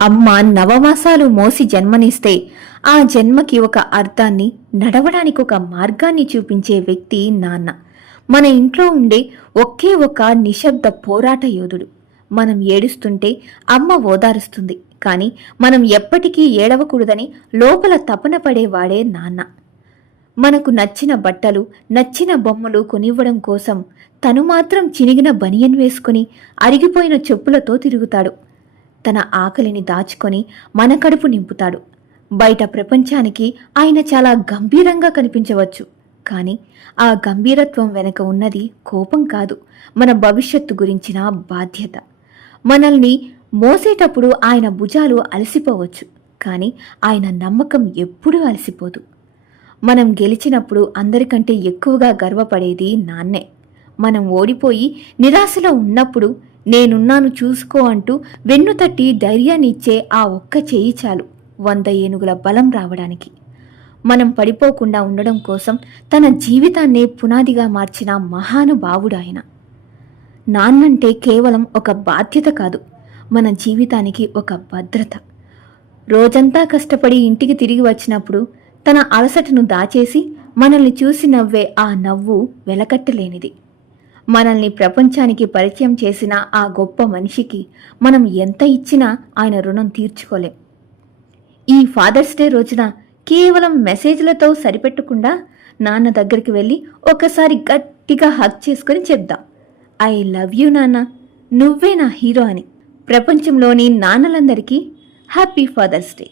అమ్మ నవమాసాలు మోసి జన్మనిస్తే ఆ జన్మకి ఒక అర్థాన్ని, నడవడానికి ఒక మార్గాన్ని చూపించే వ్యక్తి నాన్న. మన ఇంట్లో ఉండే ఒకే ఒక నిశ్శబ్ద పోరాట యోధుడు. మనం ఏడుస్తుంటే అమ్మ ఓదారుస్తుంది, కానీ మనం ఎప్పటికీ ఏడవకూడదని లోపల తపన పడేవాడే నాన్న. మనకు నచ్చిన బట్టలు, నచ్చిన బొమ్మలు కొనివ్వడం కోసం తను మాత్రం చినిగిన బనియన్ వేసుకుని అరిగిపోయిన చెప్పులతో తిరుగుతాడు. తన ఆకలిని దాచుకొని మన కడుపు నింపుతాడు. బయట ప్రపంచానికి ఆయన చాలా గంభీరంగా కనిపించవచ్చు, కానీ ఆ గంభీరత్వం వెనక ఉన్నది కోపం కాదు, మన భవిష్యత్తు గురించిన బాధ్యత. మనల్ని మోసేటప్పుడు ఆయన భుజాలు అలసిపోవచ్చు, కానీ ఆయన నమ్మకం ఎప్పుడూ అలసిపోదు. మనం గెలిచినప్పుడు అందరికంటే ఎక్కువగా గర్వపడేది నాన్నే. మనం ఓడిపోయి నిరాశలో ఉన్నప్పుడు నేనున్నాను చూసుకో అంటూ వెన్నుతట్టి ధైర్యాన్ని ఇచ్చే ఆ ఒక్క చేయి చాలు 100 ఏనుగుల బలం రావడానికి. మనం పడిపోకుండా ఉండడం కోసం తన జీవితాన్నే పునాదిగా మార్చిన మహానుభావుడు ఆయన. నాన్నంటే కేవలం ఒక బాధ్యత కాదు, మన జీవితానికి ఒక భద్రత. రోజంతా కష్టపడి ఇంటికి తిరిగి వచ్చినప్పుడు తన అలసటను దాచేసి మనల్ని చూసి నవ్వే ఆ నవ్వు వెలకట్టలేనిది. మనల్ని ప్రపంచానికి పరిచయం చేసిన ఆ గొప్ప మనిషికి మనం ఎంత ఇచ్చినా ఆయన రుణం తీర్చుకోలేం. ఈ ఫాదర్స్ డే రోజున కేవలం మెసేజ్లతో సరిపెట్టకుండా నాన్న దగ్గరికి వెళ్ళి ఒకసారి గట్టిగా హగ్ చేసుకొని చెప్దాం, ఐ లవ్ యూ నాన్న, నువ్వే నా హీరో అని. ప్రపంచంలోని నాన్నలందరికీ హ్యాపీ ఫాదర్స్ డే.